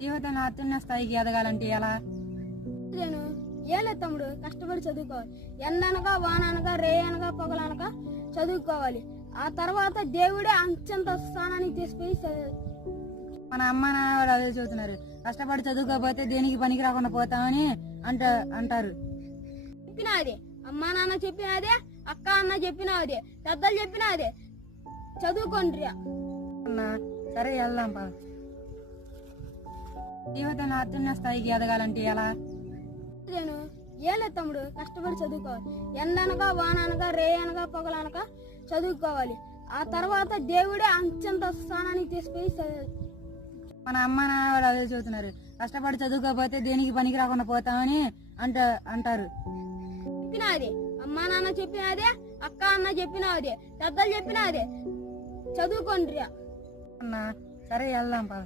జీవితంలో అత్యున్న స్థాయికి ఎదగాలంటే ఎలా? నేను ఏలే తమ్ముడు, కష్టపడి చదువుకోవాలి. ఎండనగా వాననగా రేయనగా పొగలనగా చదువుకోవాలి. ఆ తర్వాత దేవుడే అంచెంత స్థానానికి తీసుకుపోయి మన అమ్మ నాన్న వాళ్ళు అదే చెబుతున్నారు, కష్టపడి చదువుకోకపోతే దేనికి పనికి రాకుండా పోతామని అంటారు. చెప్పినది అమ్మా నాన్న చెప్పినదే, అక్క అన్న చెప్పినదే, పెద్దలు చెప్పినదే, చదువుకోండి. అన్నా సరే వెళ్దాం పా. జీవితంలో అత్యున్న స్థాయికి ఎదగాలంటే ఎలా? నేను ఏలే తమ్ముడు, కష్టపడి చదువుకోవాలి. ఎండనగా వాననగా రేయనగా పొగలనగా చదువుకోవాలి. ఆ తర్వాత దేవుడే అంచెంత స్థానానికి తీసుకుపోయి మన అమ్మ నాన్న వాళ్ళు అదే చెబుతున్నారు, కష్టపడి చదువుకోకపోతే దేనికి పనికి రాకుండా పోతామని అంటారు. చెప్పినది అమ్మా నాన్న చెప్పినదే, అక్క అన్న చెప్పినదే, పెద్దలు చెప్పినదే, చదువుకోండి. అన్నా సరే వెళ్దాం పా.